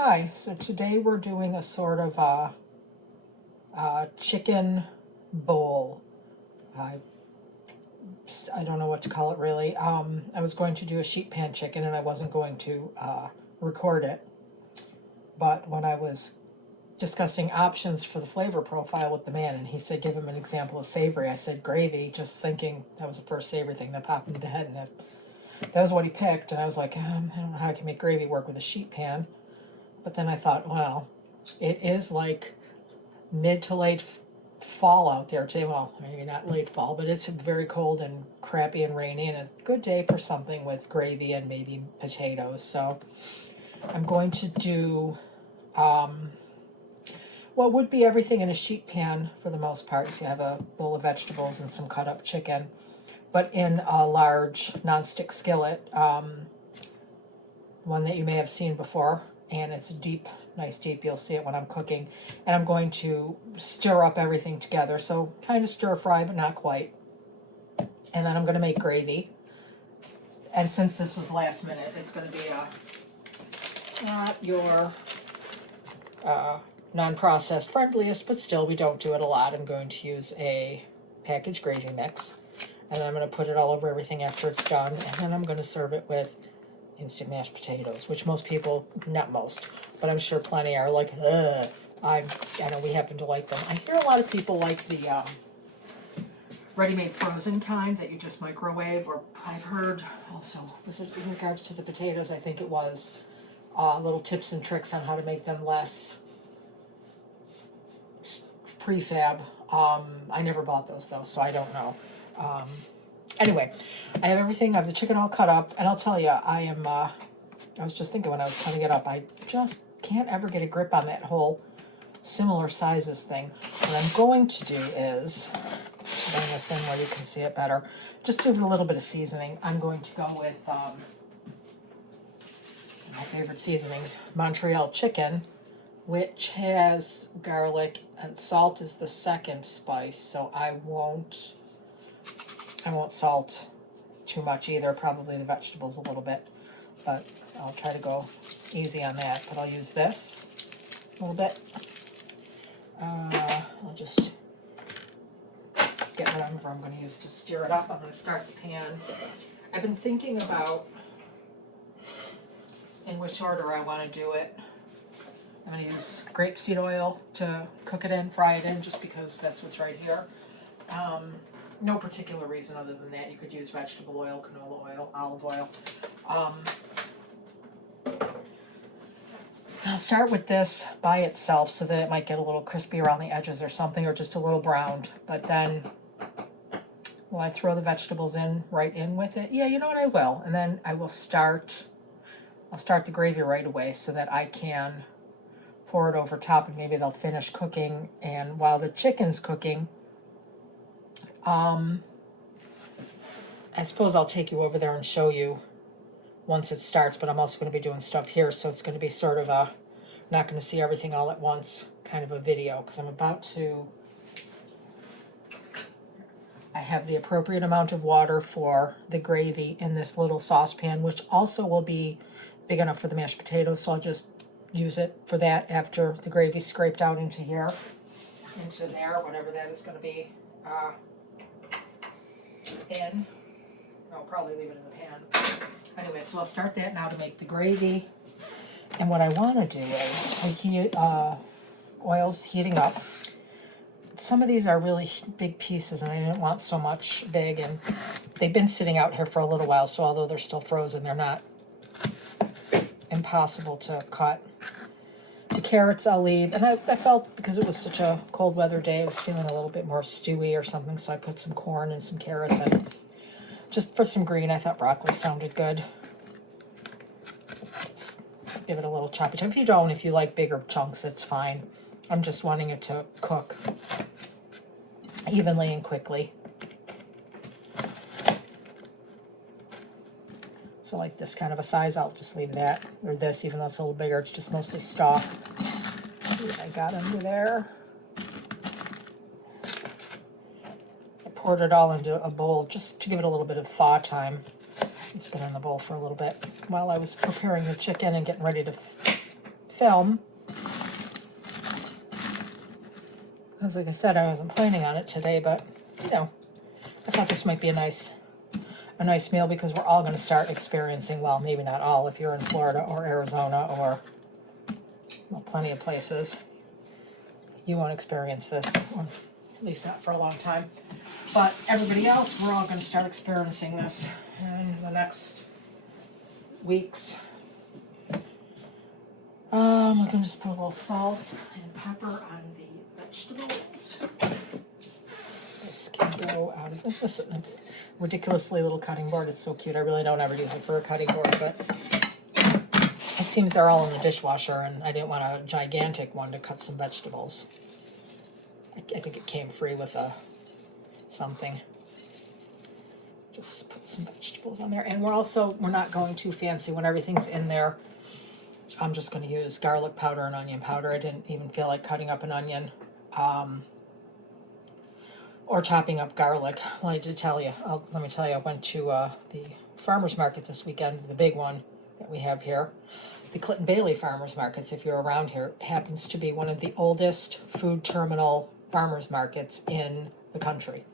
Hi, so today we're doing a sort of chicken bowl. I, I don't know what to call it really. I was going to do a sheet pan chicken and I wasn't going to record it. But when I was discussing options for the flavor profile with the man and he said give him an example of savory, I said gravy, just thinking that was the first savory thing that popped into my head, and that was what he picked. And I was like, I don't know how I can make gravy work with a sheet pan. But then I thought, well, it is like mid to late fall out there today. Well, maybe not late fall, but it's very cold and crappy and rainy, and a good day for something with gravy and maybe potatoes. So I'm going to do what would be everything in a sheet pan for the most part. So you have a bowl of vegetables and some cut up chicken, but in a large nonstick skillet, one that you may have seen before, and it's deep, nice deep. You'll see it when I'm cooking. And I'm going to stir up everything together, so kind of stir fry, but not quite. And then I'm going to make gravy. And since this was last minute, it's going to be not your non-processed friendliest, but still we don't do it a lot. I'm going to use a packaged gravy mix, and then I'm going to put it all over everything after it's done, and then I'm going to serve it with instant mashed potatoes, which most people, not most, but I'm sure plenty are like, ugh. I know we happen to like them. I hear a lot of people like the ready-made frozen kind that you just microwave, or I've heard also, was it in regards to the potatoes, I think it was, little tips and tricks on how to make them less prefab. I never bought those though, so I don't know. Anyway, I have everything. I have the chicken all cut up, and I'll tell you, I was just thinking when I was cutting it up, I just can't ever get a grip on that whole similar sizes thing. What I'm going to do is, bring this in where you can see it better, just do a little bit of seasoning. I'm going to go with my favorite seasonings, Montreal chicken, which has garlic, and salt is the second spice, so I won't salt too much either, probably the vegetables a little bit, but I'll try to go easy on that. But I'll use this a little bit. I'll just get whatever I'm going to use to stir it up. I'm going to start the pan. I've been thinking about in which order I want to do it. I'm going to use grapeseed oil to cook it in, fry it in, just because that's what's right here. No particular reason other than that. You could use vegetable oil, canola oil, olive oil. I'll start with this by itself so that it might get a little crispy around the edges or something, or just a little browned. But then, will I throw the vegetables in right in with it? Yeah, you know what, I will. And then I'll start the gravy right away so that I can pour it over top, and maybe they'll finish cooking. And while the chicken's cooking, I suppose I'll take you over there and show you once it starts, but I'm also going to be doing stuff here, so it's going to be sort of a, not going to see everything all at once kind of a video, because I have the appropriate amount of water for the gravy in this little saucepan, which also will be big enough for the mashed potatoes, so I'll just use it for that after the gravy's scraped out into here, into there, whatever that is going to be in. I'll probably leave it in the pan. Anyway, so I'll start that now to make the gravy. And what I want to do is, oil's heating up. Some of these are really big pieces, and I didn't want so much big, and they've been sitting out here for a little while, so although they're still frozen, they're not impossible to cut. The carrots I'll leave, and I felt, because it was such a cold weather day, I was feeling a little bit more stewy or something, so I put some corn and some carrots in. Just for some green, I thought broccoli sounded good. Just give it a little choppy chop. If you like bigger chunks, it's fine. I'm just wanting it to cook evenly and quickly. So like this kind of a size, I'll just leave that, or this, even though it's a little bigger, it's just mostly stock. See what I got under there. I poured it all into a bowl just to give it a little bit of thaw time. It's been in the bowl for a little bit while I was preparing the chicken and getting ready to film. Because like I said, I wasn't planning on it today, but you know, I thought this might be a nice meal because we're all going to start experiencing, well, maybe not all, if you're in Florida or Arizona or, well, plenty of places, you won't experience this, or at least not for a long time. But everybody else, we're all going to start experiencing this in the next weeks. I'm going to just put a little salt and pepper on the vegetables. This can go out of it. This ridiculously little cutting board is so cute. I really don't ever use it for a cutting board, but it seems they're all in the dishwasher, and I didn't want a gigantic one to cut some vegetables. I think it came free with something. Just put some vegetables on there. And we're not going too fancy when everything's in there. I'm just going to use garlic powder and onion powder. I didn't even feel like cutting up an onion or chopping up garlic. Well, I did tell you. Let me tell you, I went to the farmer's market this weekend, the big one that we have here. The Clinton Bailey Farmers Markets, if you're around here, happens to be one of the oldest food terminal farmers markets in the country.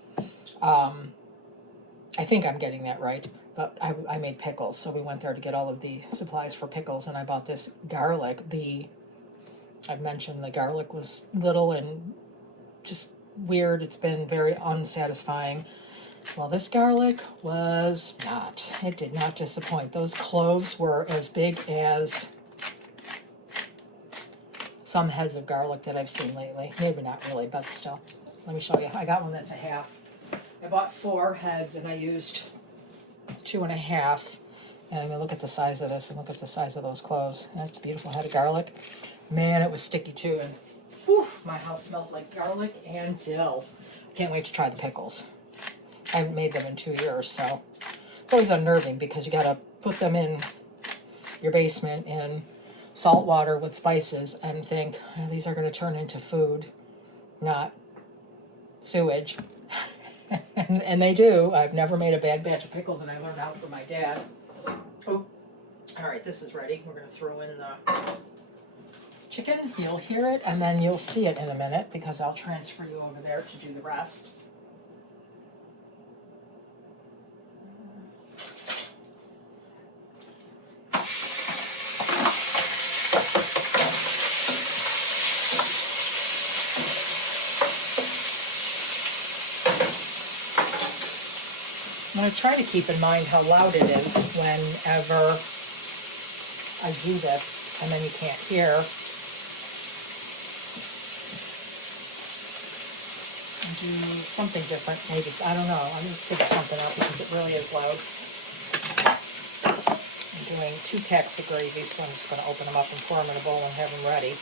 I think I'm getting that right, but I made pickles, so we went there to get all of the supplies for pickles, and I bought this garlic. I mentioned the garlic was little and just weird. It's been very unsatisfying. Well, this garlic was not. It did not disappoint. Those cloves were as big as some heads of garlic that I've seen lately. Maybe not really, but still. Let me show you. I got one that's a half. I bought 4 heads and I used 2.5. And I'm going to look at the size of this and look at the size of those cloves. That's a beautiful head of garlic. Man, it was sticky too. And whew, my house smells like garlic and dill. Can't wait to try the pickles. I haven't made them in 2 years, so it's always unnerving because you got to put them in your basement in salt water with spices and think, oh, these are going to turn into food, not sewage. and they do. I've never made a bad batch of pickles, and I learned how from my dad. Oh, all right, this is ready. We're going to throw in the chicken. You'll hear it, and then you'll see it in a minute because I'll transfer you over there to do the rest. I'm going to try to keep in mind how loud it is whenever I do this, and then you can't hear. Do something different, maybe. I don't know. I'm going to figure something out because it really is loud. I'm doing 2 packs of gravy, so I'm just going to open them up and pour them in a bowl and have them ready.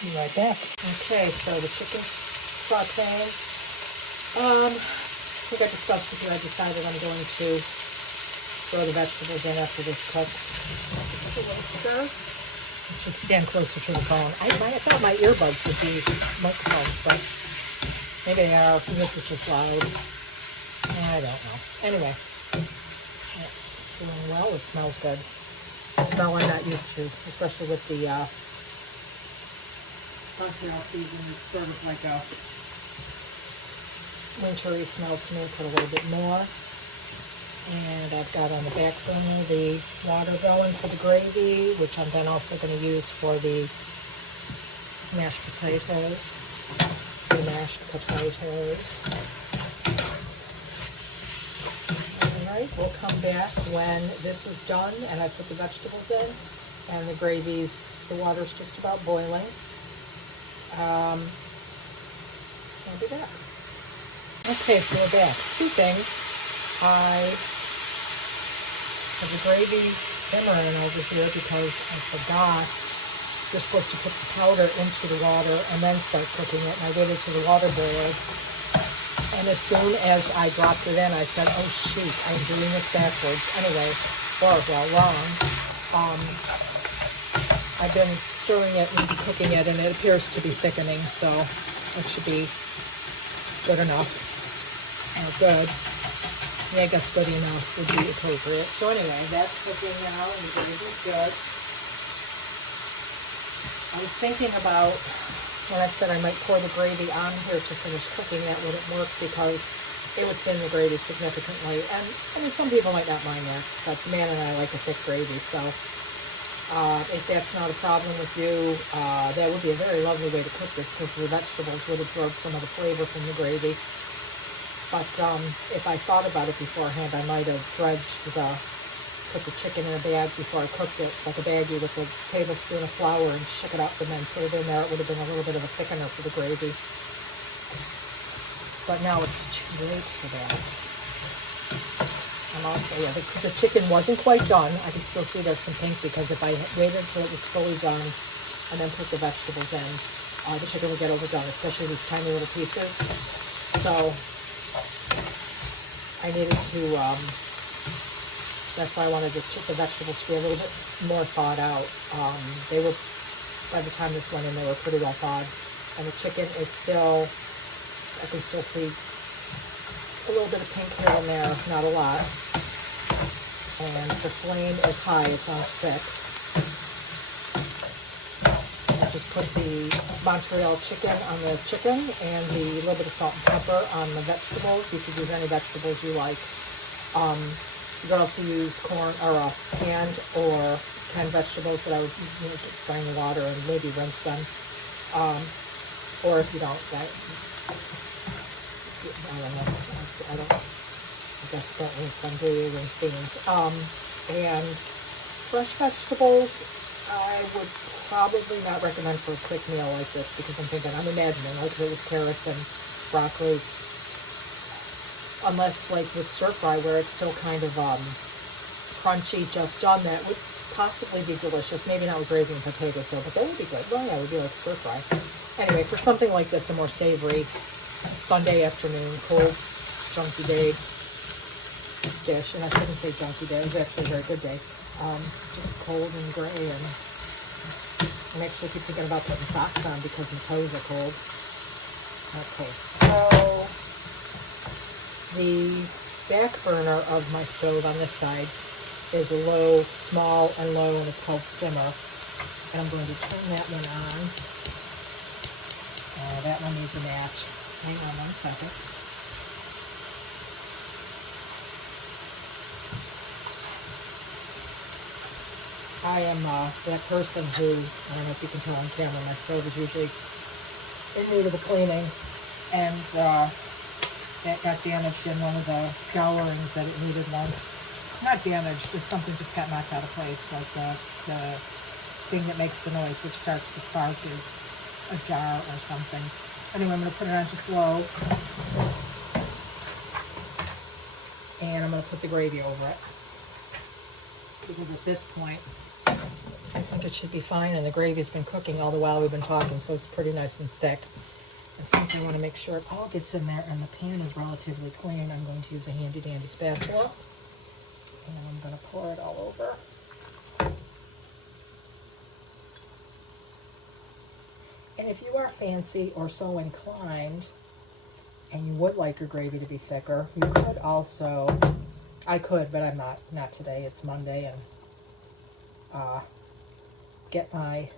Be right back. Okay, so the chicken's sauteing. I think I discussed with you, I decided I'm going to throw the vegetables in after this cooked. Just a little stir. I should stand closer to the phone. I thought my earbuds would be microphones, but maybe they are. This is just loud. I don't know. Anyway, it's doing well. It smells good. It's a smell I'm not used to, especially with the cocktail season. It's sort of like a wintry smell to me. Put a little bit more. And I've got on the back burner the water going for the gravy, which I'm then also going to use for the mashed potatoes. Alright, we'll come back when this is done and I put the vegetables in and the the water's just about boiling. I'll be back. Okay, so we're back. 2 things. I have the gravy simmering over here because I forgot you're supposed to put the powder into the water and then start cooking it. And I waited till the water boiled And as soon as I dropped it in, I said, oh shoot, I'm doing this backwards. Anyway, well, wrong. Um, I've been stirring it and cooking it, and it appears to be thickening, so it should be good enough. Good. Yeah, I guess good enough would be appropriate. So anyway, that's cooking now, and the gravy's good. I was thinking about, when I said I might pour the gravy on here to finish cooking, that wouldn't work because it would thin the gravy significantly. And I mean, some people might not mind that, but Man and I like a thick gravy, so if that's not a problem with you, that would be a very lovely way to cook this because the vegetables would absorb some of the flavor from the gravy. But if I thought about it beforehand, I might have put the chicken in a bag before I cooked it, like a baggie with a tablespoon of flour, and shook it up and then put it in there. It would have been a little bit of a thickener for the gravy. But now it's too late for that. And also, yeah, the chicken wasn't quite done. I can still see there's some pink because if I waited until it was fully done and then put the vegetables in, the chicken would get overdone, especially these tiny little pieces. So I needed to, that's why I wanted the vegetables to be a little bit more thawed out. They were, by the time this went in, they were pretty well thawed. And the chicken is still, I can still see a little bit of pink here and there, not a lot. And the flame is high, it's on 6. I just put the Montreal chicken on the chicken and the little bit of salt and pepper on the vegetables. You could use any vegetables you like. You could also use corn or canned or canned vegetables, but I would just drain the water and maybe rinse them. Or if you don't, I guess don't rinse them, do you? Rinse beans. And fresh vegetables, I would probably not recommend for a quick meal like this because I'm imagining like if it was carrots and broccoli, unless like with stir fry where it's still kind of crunchy, just done, that would possibly be delicious. Maybe not with gravy and potatoes, so, but that would be good. Well, yeah, it would be like stir fry. Anyway, for something like this, a more savory Sunday afternoon, cold, junky day dish, and I shouldn't say junky day, it was actually a very good day. Just cold and gray, and I'm actually keep thinking about putting socks on because my toes are cold. Okay, so the back burner of my stove on this side is low, small and low, and it's called simmer. And I'm going to turn that one on. That one needs a match. Hang on 1 second. I am that person who, I don't know if you can tell on camera, my stove is usually in need of a cleaning, and that got damaged in one of the scourings that it needed once. Not damaged, but something just got knocked out of place, like the thing that makes the noise, which starts to spark, is a jar or something. Anyway, I'm going to put it on just low, and I'm going to put the gravy over it, because at this point, I think it should be fine, and the gravy's been cooking all the while we've been talking, so it's pretty nice and thick. And since I want to make sure it all gets in there and the pan is relatively clean, I'm going to use a handy-dandy spatula, and I'm going to pour it all over. And if you are fancy or so inclined, and you would like your gravy to be thicker, you could also, I could, but I'm not today, it's Monday, and get my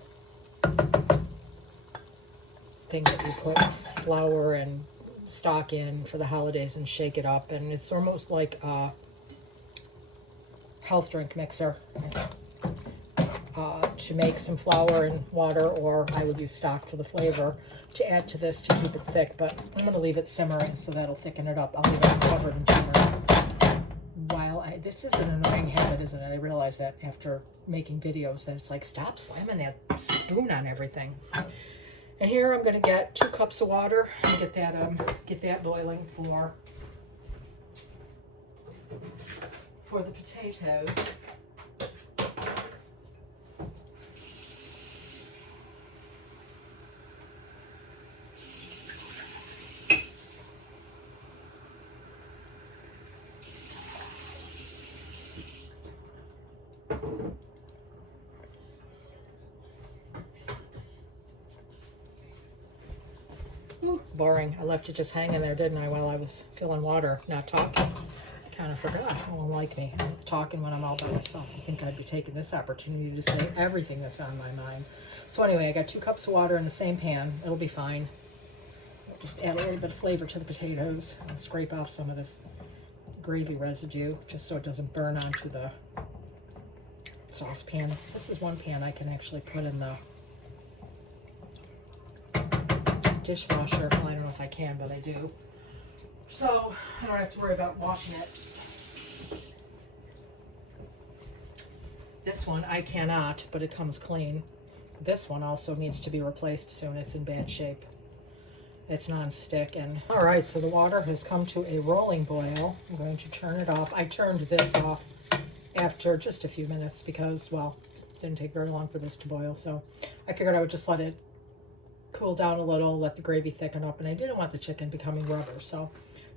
thing that you put flour and stock in for the holidays and shake it up, and it's almost like a health drink mixer. To make some flour and water, or I would use stock for the flavor to add to this to keep it thick, but I'm going to leave it simmering so that'll thicken it up. I'll leave it covered and simmering. This is an annoying habit, isn't it? I realize that after making videos that it's like, stop slamming that spoon on everything. And here I'm going to get 2 cups of water and get that boiling for the potatoes. Ooh, boring. I left it just hanging there, didn't I, while I was filling water, not talking. Kind of forgot. No one like me. I'm talking when I'm all by myself. I think I'd be taking this opportunity to say everything that's on my mind. So anyway, I got 2 cups of water in the same pan. It'll be fine. I'll just add a little bit of flavor to the potatoes and scrape off some of this gravy residue just so it doesn't burn onto the saucepan. This is one pan I can actually put in the dishwasher. Well, I don't know if I can, but I do. So I don't have to worry about washing it. This one I cannot, but it comes clean. This one also needs to be replaced soon. It's in bad shape. It's non-stick. And all right, so the water has come to a rolling boil. I'm going to turn it off. I turned this off after just a few minutes because, well, it didn't take very long for this to boil. So I figured I would just let it cool down a little, let the gravy thicken up, and I didn't want the chicken becoming rubber. So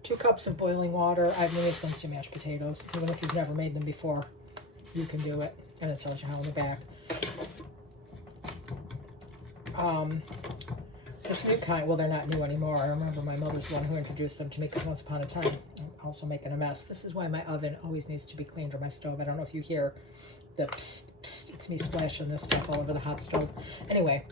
2 cups of boiling water. I've made fancy mashed potatoes. Even if you've never made them before, you can do it. And it tells you how in the back. This new kind, well, they're not new anymore. I remember my mother's the one who introduced them to me because once upon a time, I'm also making a mess. This is why my oven always needs to be cleaned, or my stove. I don't know if you hear the psst, psst. It's me splashing this stuff all over the hot stove. Anyway,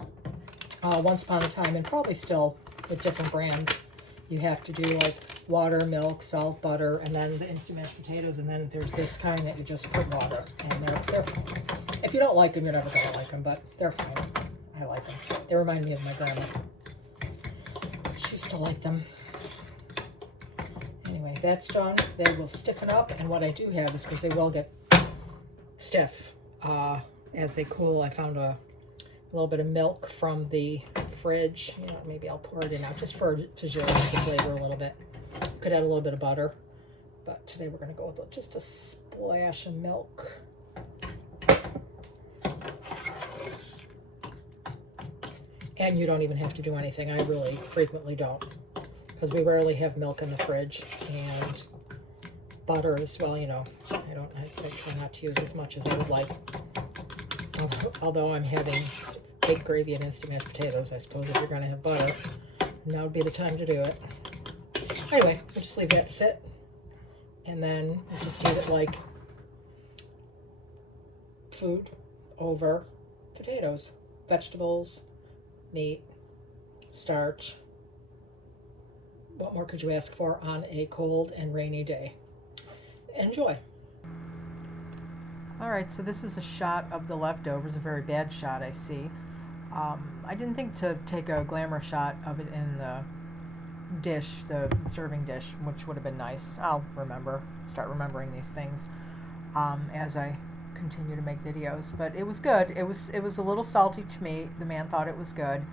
once upon a time, and probably still with different brands, you have to do like water, milk, salt, butter, and then the instant mashed potatoes, and then there's this kind that you just put water, and they're fine. If you don't like them, you're never going to like them, but they're fine. I like them. They remind me of my grandma. She used to like them. Anyway, that's done. They will stiffen up, and what I do have is, because they will get stiff as they cool, I found a little bit of milk from the fridge. You know, maybe I'll pour it in now just to zero the flavor a little bit. Could add a little bit of butter, but today we're going to go with just a splash of milk. And you don't even have to do anything. I really frequently don't, because we rarely have milk in the fridge, and butter as well. You know, I try not to use as much as I would like. Although I'm having baked gravy and instant mashed potatoes, I suppose if you're going to have butter, now would be the time to do it. Anyway, we'll just leave that sit, and then we'll just eat it like food over potatoes, vegetables, meat, starch. What more could you ask for on a cold and rainy day? Enjoy. All right, so this is a shot of the leftovers, a very bad shot, I see. I didn't think to take a glamour shot of it in the dish, the serving dish, which would have been nice. I'll start remembering these things as I continue to make videos. But it was good. It was a little salty to me. The man thought it was good.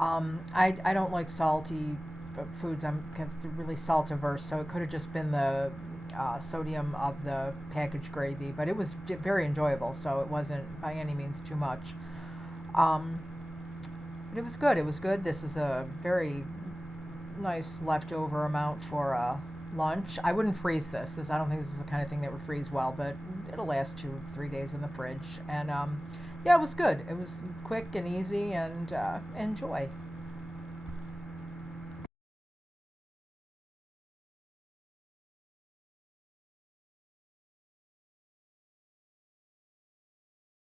I don't like salty foods. I'm really salt averse, so it could have just been the sodium of the packaged gravy, but it was very enjoyable, so it wasn't by any means too much. But it was good. It was good. This is a very nice leftover amount for lunch. I wouldn't freeze this. I don't think this is the kind of thing that would freeze well, but it'll last 2-3 days in the fridge. And yeah, it was good. It was quick and easy, and enjoy.